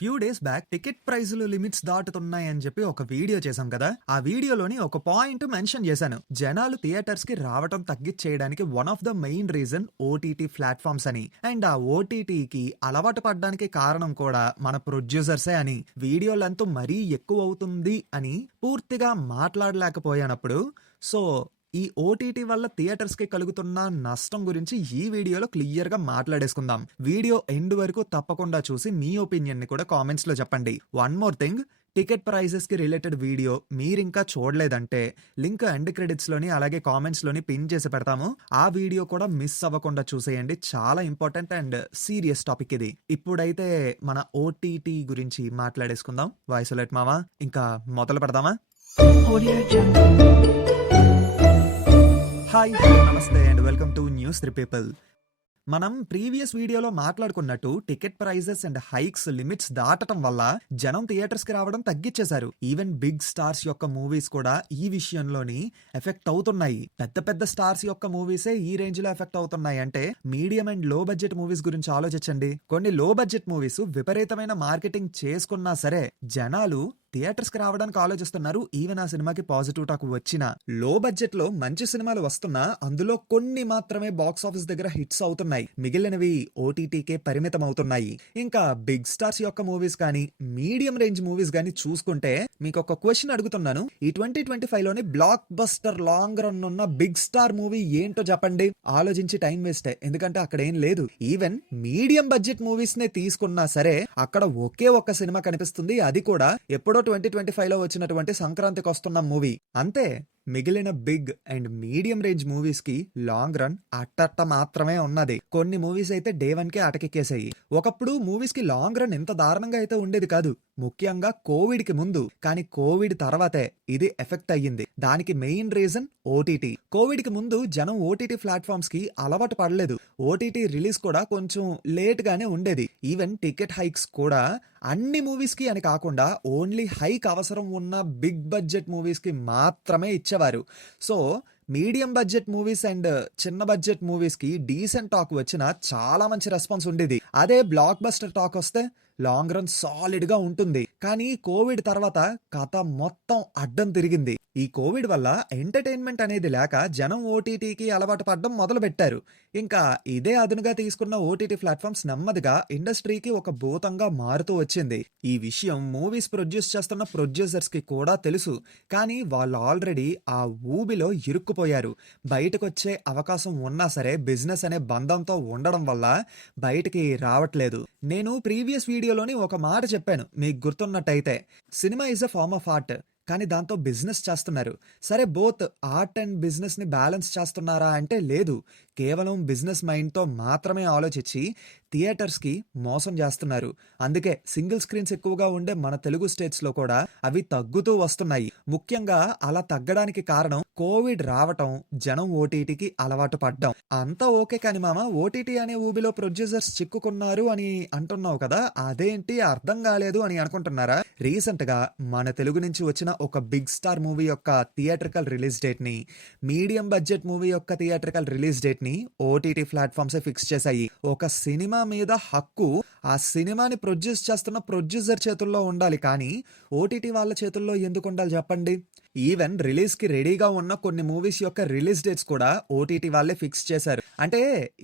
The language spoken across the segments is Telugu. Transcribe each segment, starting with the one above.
ఫ్యూ డేస్ బ్యాక్ టికెట్ ప్రైజులు లిమిట్స్ దాటుతున్నాయని చెప్పి ఒక వీడియో చేశాం కదా. ఆ వీడియోలోని ఒక పాయింట్ మెన్షన్ చేశాను. జనాలు థియేటర్స్ కి రావటం తగ్గించేయడానికి one of the main reason OTT platforms అని. అండ్ ఆ ఓటీటీకి అలవాటు పడడానికి కారణం కూడా మన ప్రొడ్యూసర్సే అని. వీడియో లెంత్ మరీ ఎక్కువ అవుతుంది అని పూర్తిగా మాట్లాడలేకపోయానప్పుడు సో ఈ ఓటీటీ వల్ల థియేటర్స్ కి కలుగుతున్న నష్టం గురించి ఈ వీడియోలో క్లియర్ గా మాట్లాడేసుకుందాం. వీడియో ఎండ్ వరకు తప్పకుండా చూసి మీ ఒపీనియన్ ని కూడా కామెంట్స్ లో చెప్పండి. One more thing, ticket prices కి రిలేటెడ్ వీడియో మీరింకా చూడలేదంటే లింక్ ఎండ్ క్రెడిట్స్ లోని అలాగే కామెంట్స్ లోని పిన్ చేసి పెడతాము. ఆ వీడియో కూడా మిస్ అవ్వకుండా చూసేయండి. చాలా ఇంపార్టెంట్ అండ్ సీరియస్ టాపిక్ ఇది. ఇప్పుడైతే మన ఓటీటీ గురించి మాట్లాడేసుకుందాం. వాయిస్ అలర్ట్ మావా, ఇంకా మొదలు పెడదామా? Audio Jungle. హాయ్, హలో, నమస్తే and welcome to news 3 people. మనం ప్రీవియస్ వీడియోలో మాట్లాడుకున్నట్టు ticket prices and hikes limits దాటడం వల్ల జనం థియేటర్స్ కి రావడం తగ్గించేశారు. ఈవెన్ బిగ్ స్టార్స్ యొక్క మూవీస్ కూడా ఈ విషయంలోని ఎఫెక్ట్ అవుతున్నాయి. పెద్ద పెద్ద స్టార్స్ యొక్క మూవీసే ఈ రేంజ్ లో ఎఫెక్ట్ అవుతున్నాయి అంటే మీడియం అండ్ లో బడ్జెట్ మూవీస్ గురించి ఆలోచించండి. కొన్ని లో బడ్జెట్ మూవీస్ విపరీతమైన మార్కెటింగ్ చేసుకున్నా సరే జనాలు థియేటర్స్ కి రావడానికి ఆలోచిస్తున్నారు. ఈవెన్ ఆ సినిమాకి పాజిటివ్ టాక్ వచ్చినా, లో బడ్జెట్ లో మంచి సినిమాలు వస్తున్నా అందులో కొన్ని మాత్రమే బాక్స్ ఆఫీస్ దగ్గర హిట్స్ అవుతున్నాయి. మిగిలినవి ఓటీటీకే పరిమితం అవుతున్నాయి. ఇంకా బిగ్ స్టార్స్ యొక్క మూవీస్ కానీ మీడియం రేంజ్ మూవీస్ కానీ చూసుకుంటే మీకు ఒక క్వశ్చన్ అడుగుతున్నాను. ఈ 2025 లోని బ్లాక్ బస్టర్ లాంగ్ రన్ ఉన్న బిగ్ స్టార్ మూవీ ఏంటో చెప్పండి. ఆలోచించి టైం వేస్ట్, ఎందుకంటే అక్కడ ఏం లేదు. ఈవెన్ మీడియం బడ్జెట్ మూవీస్ నే తీసుకున్నా సరే అక్కడ ఒకే ఒక్క సినిమా కనిపిస్తుంది. అది కూడా ఎప్పుడో 2025 లో వచ్చినటువంటి సంక్రాంతికి వస్తున్న మూవీ అంతే. మిగిలిన big and medium range movies కి లాంగ్ రన్ అట్టట్ట మాత్రమే ఉన్నది. కొన్ని మూవీస్ అయితే డే 1 కే అటకెక్కేసాయి. ఒకప్పుడు మూవీస్ కి లాంగ్ రన్ ఇంత దారుణంగా అయితే ఉండేది కాదు, ముఖ్యంగా కోవిడ్ కి ముందు. కానీ కోవిడ్ తర్వాతే ఇది ఎఫెక్ట్ అయ్యింది. దానికి మెయిన్ రీజన్ ఓటీటీ. కోవిడ్ కి ముందు జనం ఓటీటీ ప్లాట్ఫామ్స్ కి అలవాటు పడలేదు. ఓటీటీ రిలీజ్ కూడా కొంచెం లేట్ గానే ఉండేది. ఈవెన్ టికెట్ హైక్స్ కూడా అన్ని మూవీస్ కి అని కాకుండా ఓన్లీ హైక్ అవసరం ఉన్న బిగ్ బడ్జెట్ మూవీస్ కి మాత్రమే ఇచ్చేవారు. So medium budget movies and చిన్న బడ్జెట్ మూవీస్ కి డీసెంట్ టాక్ వచ్చినా చాలా మంచి రెస్పాన్స్ ఉండేది. అదే బ్లాక్ బస్టర్ టాక్ వస్తే లాంగ్ రన్ సాలిడ్ గా ఉంటుంది. కానీ కోవిడ్ తర్వాత కథ మొత్తం అడ్డం తిరిగింది. ఈ కోవిడ్ వల్ల ఎంటర్టైన్మెంట్ అనేది లేక జనం ఓటీటీకి అలవాటు పడడం మొదలు పెట్టారు. ఇంకా ఇదే అదునుగా తీసుకున్న ఓటీటీ ప్లాట్ఫామ్స్ నెమ్మదిగా ఇండస్ట్రీకి ఒక భూతంగా మారుతూ వచ్చింది. ఈ విషయం మూవీస్ ప్రొడ్యూస్ చేస్తున్న ప్రొడ్యూసర్స్ కి కూడా తెలుసు. కానీ వాళ్ళు ఆల్రెడీ ఆ ఊబిలో ఇరుక్కుపోయారు. బయటకొచ్చే అవకాశం ఉన్నా సరే బిజినెస్ అనే బంధంతో ఉండడం వల్ల బయటికి రావట్లేదు. నేను ప్రీవియస్ వీడియోలోని ఒక మాట చెప్పాను, మీకు గుర్తున్నట్టయితే. Cinema is a form of art, కానీ దాంతో బిజినెస్ చేస్తున్నారు. సరే, బోత్ ఆర్ట్ అండ్ బిజినెస్ ని బ్యాలెన్స్ చేస్తున్నారా అంటే లేదు. కేవలం బిజినెస్ మైండ్తో మాత్రమే ఆలోచించి థియేటర్స్ కి మోసం చేస్తున్నారు. అందుకే సింగిల్ స్క్రీన్స్ ఎక్కువగా ఉండే మన తెలుగు స్టేట్స్ లో కూడా అవి తగ్గుతూ వస్తున్నాయి. ముఖ్యంగా అలా తగ్గడానికి కారణం కోవిడ్ రావటం, జనం ఓటీటీకి అలవాటు పడ్డం. అంతా ఓకే కానీ మామ, ఓటీటీ అనే ఊబిలో ప్రొడ్యూసర్స్ చిక్కుకున్నారు అని అంటున్నావు కదా, అదేంటి అర్థం కాలేదు అని అనుకుంటున్నారా? రీసెంట్ గా మన తెలుగు నుంచి వచ్చిన ఒక బిగ్ స్టార్ మూవీ యొక్క థియేట్రికల్ రిలీజ్ డేట్ ని, మీడియం బడ్జెట్ మూవీ యొక్క థియేట్రికల్ రిలీజ్ డేట్ ని ఓటీటీ ప్లాట్ఫామ్స్ ఫిక్స్ చేశాయి. ఒక సినిమా మీద హక్కు ఆ సినిమాని ప్రొడ్యూస్ చేస్తున్న ప్రొడ్యూసర్ చేతుల్లో ఉండాలి, కానీ ఓటీటీ వాళ్ళ చేతుల్లో ఎందుకు ఉండాలి చెప్పండి? ఈవెన్ రిలీజ్ కి రెడీగా ఉన్న కొన్ని మూవీస్ యొక్క రిలీజ్ డేట్స్ కూడా ఓటీటీ వాళ్ళే ఫిక్స్ చేశారు. అంటే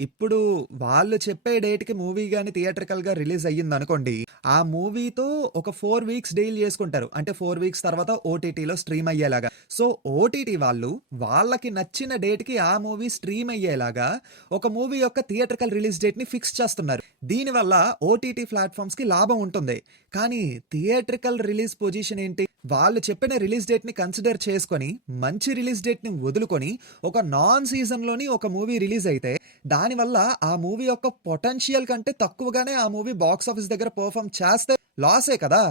ఇప్పుడు వాళ్ళు చెప్పే డేట్ కి మూవీ గానీ థియేట్రికల్ గా రిలీజ్ అయ్యింది అనుకోండి, ఆ మూవీతో ఒక 4 వీక్స్ డీల్ చేసుకుంటారు. అంటే 4 వీక్స్ తర్వాత ఓటీటీలో స్ట్రీమ్ అయ్యేలాగా. సో ఓటీటీ వాళ్ళు వాళ్ళకి నచ్చిన డేట్ కి ఆ మూవీ స్ట్రీమ్ అయ్యేలాగా ఒక మూవీ యొక్క థియేట్రికల్ రిలీజ్ డేట్ ని ఫిక్స్ చేస్తున్నారు. దీనివల్ల ఓటీటీ ప్లాట్ఫామ్స్ కి లాభం ఉంటుంది. కానీ థియేట్రికల్ రిలీజ్ పొజిషన్ ఏంటి? వాళ్ళు చెప్పిన రిలీజ్ డేట్ ని కన్సిడర్ చేసుకొని మంచి రిలీజ్ డేట్ ని వదులుకొని ఒక నాన్ సీజన్ లోని ఒక మూవీ రిలీజ్ అయితే దానివల్ల ఆ మూవీ యొక్క పొటెన్షియల్ కంటే తక్కువగానే ఆ మూవీ బాక్స్ ఆఫీస్ దగ్గర పర్ఫామ్ చేస్తే లాసే కదా.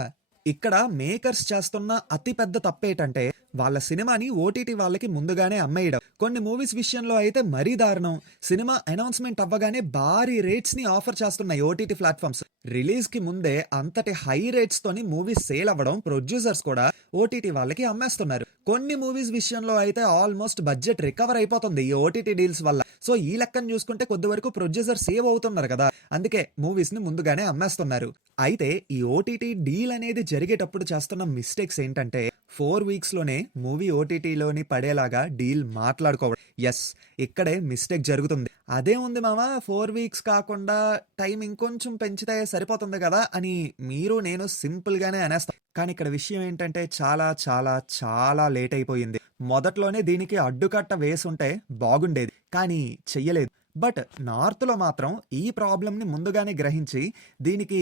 ఇక్కడ మేకర్స్ చేస్తున్న అతి పెద్ద తప్పేటంటే వాళ్ళ సినిమాని ఓటీటీ వాళ్ళకి ముందుగానే అమ్మేయడం. కొన్ని మూవీస్ విషయంలో అయితే మరీ దారుణం. సినిమా అనౌన్స్‌మెంట్ అవ్వగానే భారీ రేట్స్‌ని ఆఫర్ చేస్తున్నాయి ఓటీటీ ప్లాట్‌ఫార్మ్స్. రిలీజ్‌కి ముందే అంతటి హై రేట్స్‌తోని మూవీస్ సేల్ అవ్వడం ప్రొడ్యూసర్స్ కూడా ఓటీటీ వాళ్ళకి అమ్మేస్తున్నారు. కొన్ని మూవీస్ విషయంలో అయితే ఆల్మోస్ట్ బడ్జెట్ రికవర్ అయిపోతుంది ఈ ఓటీటీ డీల్స్ వల్ల. సో ఈ లెక్కను చూసుకుంటే కొద్ది వరకు ప్రొడ్యూసర్ సేవ్ అవుతున్నారు కదా! అందుకే మూవీస్‌ని ముందుగానే అమ్మేస్తున్నారు. అయితే ఈ ఓటీటీ డీల్ అనేది జరిగేటప్పుడు చేస్తున్న మిస్టేక్స్ ఏంటంటే 4 వీక్స్‌లోనే మూవీ ఓటీటీలోని పడేలాగా డీల్ మాట్లాడుకోవడం. యెస్, ఇక్కడే మిస్టేక్ జరుగుతుంది. అదేముంది మామ 4 వీక్స్ కాకుండా టైం ఇంకొంచెం పెంచితే సరిపోతుంది కదా! అని మీరు నేను సింపుల్‌గానే అనేస్తాం. కానీ ఇక్కడ విషయం ఏంటంటే చాలా చాలా చాలా లేట్ అయిపోయింది. మొదట్లోనే దీనికి అడ్డుకట్ట వేసుంటే బాగుండేది. కానీ చెయ్యలేదు. బట్ నార్త్‌లో మాత్రం ఈ ప్రాబ్లమ్‌ని ముందుగానే గ్రహించి దీనికి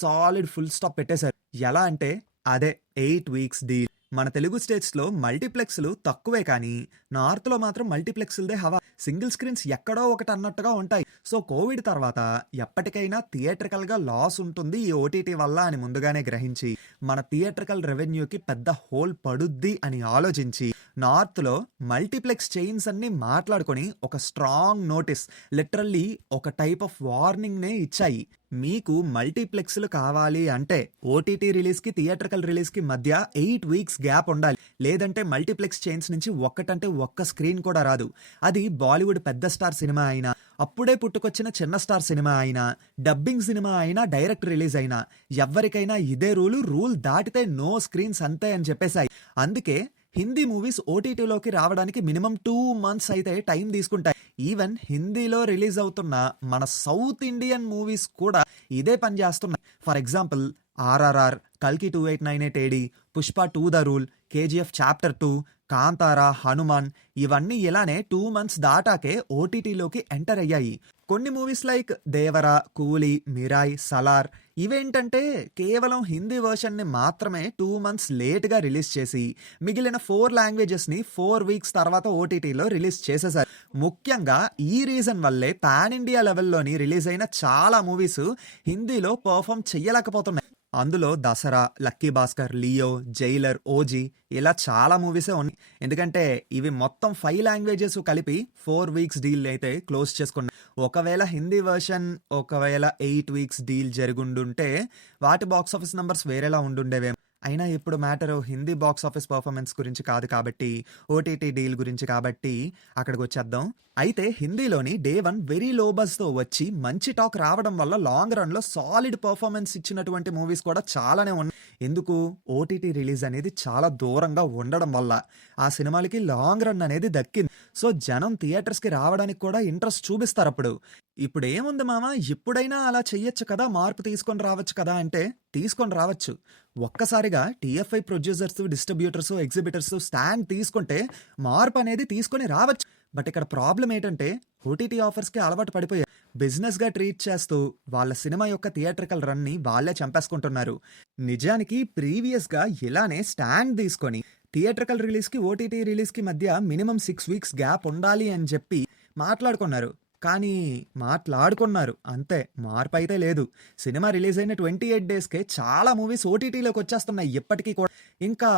సాలిడ్ ఫుల్ స్టాప్ పెట్టేశారు. ఎలా అంటే అదే 8 వీక్స్ డీల్. మన తెలుగు స్టేట్స్‌లో మల్టీప్లెక్స్‌లు తక్కువే కానీ నార్త్‌లో మాత్రం మల్టీప్లెక్స్‌లదే హవా. సింగిల్ స్క్రీన్స్ ఎక్కడో ఒకటి అన్నట్టుగా ఉంటాయి. సో కోవిడ్ తర్వాత ఎప్పటికైనా థియేట్రికల్‌గా లాస్ ఉంటుంది ఈ ఓటీటీ వల్ల అని ముందుగానే గ్రహించి మన థియేట్రికల్ రెవెన్యూకి పెద్ద హోల్ పడుద్ది అని ఆలోచించి నార్త్‌లో మల్టీప్లెక్స్ చైన్స్ అన్ని మాట్లాడుకొని ఒక స్ట్రాంగ్ నోటీస్, లిటరల్లీ ఒక టైప్ ఆఫ్ వార్నింగ్‌నే ఇచ్చాయి. మీకు మల్టీప్లెక్స్‌లు కావాలి అంటే ఓటీటీ రిలీజ్‌కి, థియేట్రికల్ రిలీజ్‌కి మధ్య 8 వీక్స్ గ్యాప్ ఉండాలి. లేదంటే మల్టీప్లెక్స్ చైన్స్ నుంచి ఒక్కటంటే ఒక్క స్క్రీన్ కూడా రాదు. అది బాలీవుడ్ పెద్ద స్టార్ సినిమా అయినా, అప్పుడే పుట్టుకొచ్చిన చిన్న స్టార్ సినిమా అయినా, డబ్బింగ్ సినిమా అయినా, డైరెక్ట్ రిలీజ్ అయినా ఎవ్వరికైనా ఇదే రూల్ దాటితే నో స్క్రీన్స్ అంతే అని చెప్పేశాయి. అందుకే హిందీ మూవీస్ ఓటీటీలోకి రావడానికి మినిమం 2 మంత్స్ అయితే టైం తీసుకుంటాయి. ఈవెన్ హిందీలో రిలీజ్ అవుతున్న మన సౌత్ ఇండియన్ మూవీస్ కూడా ఇదే పని చేస్తున్నాయి. ఫర్ ఎగ్జాంపుల్ ఆర్ఆర్ఆర్, కల్కి 2898 AD, Pushpa 2 the rule, KGF chapter 2, Kantara, Hanuman ఇవన్నీ ఇలానే 2 మంత్స్ దాటాకే ఓటీటీలోకి ఎంటర్ అయ్యాయి. కొన్ని మూవీస్ లైక్ దేవరా, కూలీ, మిరాయ్, సలార్ ఇవేంటంటే కేవలం హిందీ వర్షన్ని మాత్రమే 2 మంత్స్ లేట్గా రిలీజ్ చేసి మిగిలిన 4 లాంగ్వేజెస్ని 4 వీక్స్ తర్వాత ఓటీటీలో రిలీజ్ చేసేశారు. ముఖ్యంగా ఈ రీజన్ వల్లే పాన్ ఇండియా లెవెల్లోని రిలీజ్ అయిన చాలా మూవీస్ హిందీలో పర్ఫామ్ చెయ్యలేకపోతున్నాయి. అందులో Dasara, lucky Bhaskar, Leo, Jailer, OG ఇలా చాలా మూవీసే ఉన్నాయి. ఎందుకంటే ఇవి మొత్తం 5 లాంగ్వేజెస్ కలిపి 4 వీక్స్ డీల్ అయితే క్లోజ్ చేసుకున్నాయి. ఒకవేళ హిందీ వర్షన్ 8 వీక్స్ డీల్ జరుగుండుంటే వాటి బాక్స్ ఆఫీస్ నంబర్స్ వేరేలా ఉండుండేవేమో. అయినా ఇప్పుడు matter Hindi box office performance గురించి కాదు కాబట్టి, ఓటీటీ డీల్ గురించి కాబట్టి అక్కడికి వచ్చేద్దాం. అయితే హిందీలోని డే 1 వెరీ లో బజ్తో వచ్చి మంచి టాక్ రావడం వల్ల లాంగ్ రన్లో సాలిడ్ పర్ఫార్మెన్స్ ఇచ్చినటువంటి మూవీస్ కూడా చాలానే ఉన్నాయి. ఎందుకు? ఓటీటీ రిలీజ్ అనేది చాలా దూరంగా ఉండడం వల్ల ఆ సినిమాలకి లాంగ్ రన్ అనేది దక్కింది. సో జనం థియేటర్స్కి రావడానికి కూడా ఇంట్రెస్ట్ చూపిస్తారు. ఇప్పుడు ఏముంది మామ, ఎప్పుడైనా అలా చెయ్యొచ్చు కదా, మార్పు తీసుకొని రావచ్చు కదా అంటే తీసుకొని రావచ్చు. ఒక్కసారిగా TFI producers, distributors, exhibitors stand తీసుకుంటే మార్పు అనేది తీసుకొని రావచ్చు. బట్ ఇక్కడ ప్రాబ్లం ఏంటంటే ఓటీటీ ఆఫర్స్కి అలవాటు పడిపోయారు. బిజినెస్గా ట్రీట్ చేస్తూ వాళ్ళ సినిమా యొక్క థియేట్రికల్ రన్ని వాళ్ళే చంపేసుకుంటున్నారు. నిజానికి ప్రీవియస్గా ఇలానే స్టాండ్ తీసుకొని థియేట్రికల్ రిలీజ్కి, ఓటీటీ రిలీజ్కి మధ్య మినిమం 6 వీక్స్ గ్యాప్ ఉండాలి అని చెప్పి మాట్లాడుకున్నారు. కానీ మాట్లాడుకున్నారు అంతే, మార్పు అయితే లేదు. సినిమా రిలీజ్ అయిన 28 డేస్కే చాలా మూవీస్ ఓటీటీలోకి వచ్చేస్తున్నాయి ఇప్పటికీ కూడా. ఇంకా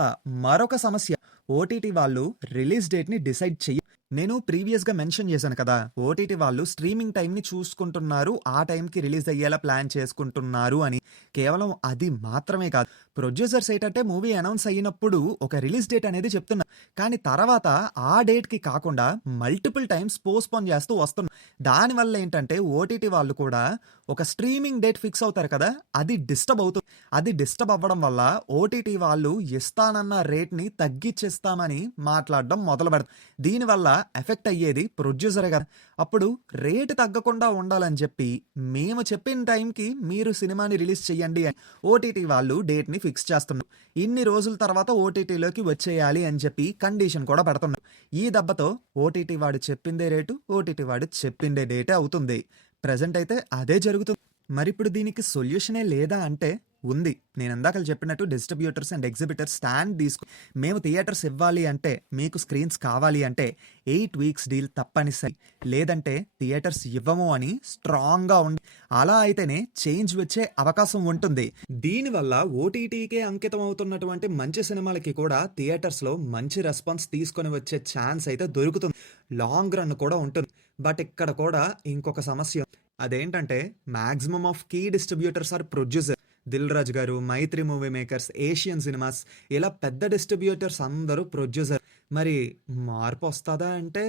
మరొక సమస్య, ఓటీటీ వాళ్ళు రిలీజ్ డేట్ని డిసైడ్ చెయ్య. నేను ప్రీవియస్గా మెన్షన్ చేశాను కదా, ఓటీటీ వాళ్ళు స్ట్రీమింగ్ టైంని చూసుకుంటున్నారు, ఆ టైంకి రిలీజ్ అయ్యేలా ప్లాన్ చేసుకుంటున్నారు అని. కేవలం అది మాత్రమే కాదు, ప్రొడ్యూసర్స్ ఏంటంటే మూవీ అనౌన్స్ అయినప్పుడు ఒక రిలీజ్ డేట్ అనేది చెప్తున్నారు. కానీ తర్వాత ఆ డేట్కి కాకుండా మల్టిపుల్ టైమ్స్ పోస్ట్పోన్ చేస్తూ వస్తున్నారు. దానివల్ల ఏంటంటే ఓటీటీ వాళ్ళు కూడా ఒక స్ట్రీమింగ్ డేట్ ఫిక్స్ అవుతారు కదా, అది డిస్టర్బ్ అవుతుంది. అది డిస్టర్బ్ అవ్వడం వల్ల ఓటీటీ వాళ్ళు ఇస్తానన్న రేట్ని తగ్గించేస్తామని మాట్లాడడం మొదలు పెడతారు. దీనివల్ల ఎఫెక్ట్ అయ్యేది ప్రొడ్యూసరే కదా. అప్పుడు రేటు తగ్గకుండా ఉండాలని చెప్పి మేము చెప్పిన టైంకి మీరు సినిమాని రిలీజ్ చేయండి అని ఓటీటీ వాళ్ళు డేట్ని ఫిక్స్ చేస్తున్నారు. ఇన్ని రోజుల తర్వాత ఓటీటీలోకి వచ్చేయాలి అని చెప్పి కండిషన్ కూడా పెడుతున్నారు. ఈ దెబ్బతో ఓటీటీ వాడు చెప్పిందే రేటు, ఓటీటీ వాడు చెప్పిందే డేటే అవుతుంది. ప్రెజెంట్ అయితే అదే జరుగుతుంది. మరిప్పుడు దీనికి సొల్యూషనే లేదా అంటే ఉంది. నేను ఇందాక చెప్పినట్టు డిస్ట్రిబ్యూటర్స్ అండ్ ఎగ్జిబిటర్స్ స్టాండ్ తీసుకు మేము థియేటర్స్ ఇవ్వాలి అంటే, మీకు స్క్రీన్స్ కావాలి అంటే 8 వీక్స్ డీల్ తప్పనిసరి. లేదంటే థియేటర్స్ ఇవ్వము అని స్ట్రాంగ్‌గా ఉండి అలా అయితేనే చేంజ్ వచ్చే అవకాశం ఉంటుంది. దీనివల్ల ఓటీటీకే అంకితం అవుతున్నటువంటి మంచి సినిమాలకి కూడా థియేటర్స్‌లో మంచి రెస్పాన్స్ తీసుకొని వచ్చే ఛాన్స్ అయితే దొరుకుతుంది. లాంగ్ రన్ కూడా ఉంటుంది. బట్ ఇక్కడ కూడా ఇంకొక సమస్య. అదేంటంటే maximum of key distributors or producer. Dil Raju గారు, Mythri movie makers, Asian cinemas ఇలా పెద్ద డిస్ట్రిబ్యూటర్స్ అందరూ ప్రొడ్యూసర్. మరి మార్పు వస్తుందా అంటే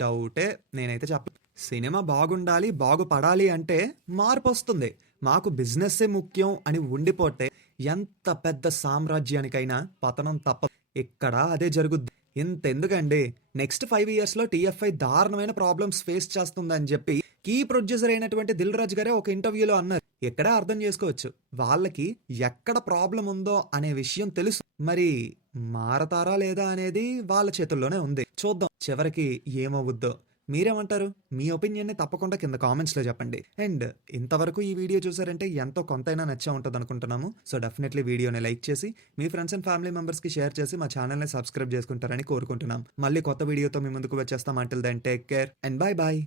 డౌటే. నేనైతే చెప్పను. సినిమా బాగుండాలి, బాగుపడాలి అంటే మార్పు వస్తుంది. మాకు బిజినెస్సే ముఖ్యం అని ఉండిపోతే ఎంత పెద్ద సామ్రాజ్యానికైనా పతనం తప్పదు. ఇక్కడ అదే జరుగుద్ది. ఇంతెందుకండి, నెక్స్ట్ 5 ఇయర్స్లో టీఎఫ్ఐ దారుణమైన ప్రాబ్లమ్స్ ఫేస్ చేస్తుందని చెప్పి కీ ప్రొడ్యూసర్ అయినటువంటి దిల్ రాజు గారే ఒక ఇంటర్వ్యూలో అన్నారు. ఎక్కడా అర్థం చేసుకోవచ్చు, వాళ్ళకి ఎక్కడ ప్రాబ్లం ఉందో అనే విషయం తెలుసు. మరి మారతారా లేదా అనేది వాళ్ళ చేతుల్లోనే ఉంది. చూద్దాం చివరికి ఏమవుద్దో. మీరేమంటారు? మీ ఒపీనియన్ని తప్పకుండా కింద కామెంట్స్లో చెప్పండి. అండ్ ఇంతవరకు ఈ వీడియో చూసారంటే ఎంతో కొంతైనా నచ్చే ఉంటుంది అనుకుంటున్నాము. సో డెఫినెట్లీ వీడియోని లైక్ చేసి మీ ఫ్రెండ్స్ అండ్ ఫ్యామిలీ మెంబర్స్కి షేర్ చేసి మా ఛానల్ని సబ్స్క్రైబ్ చేసుకుంటారని కోరుకుంటున్నాం. మళ్ళీ కొత్త వీడియోతో మీ ముందుకు వచ్చేస్తాం. Until then take care and bye bye.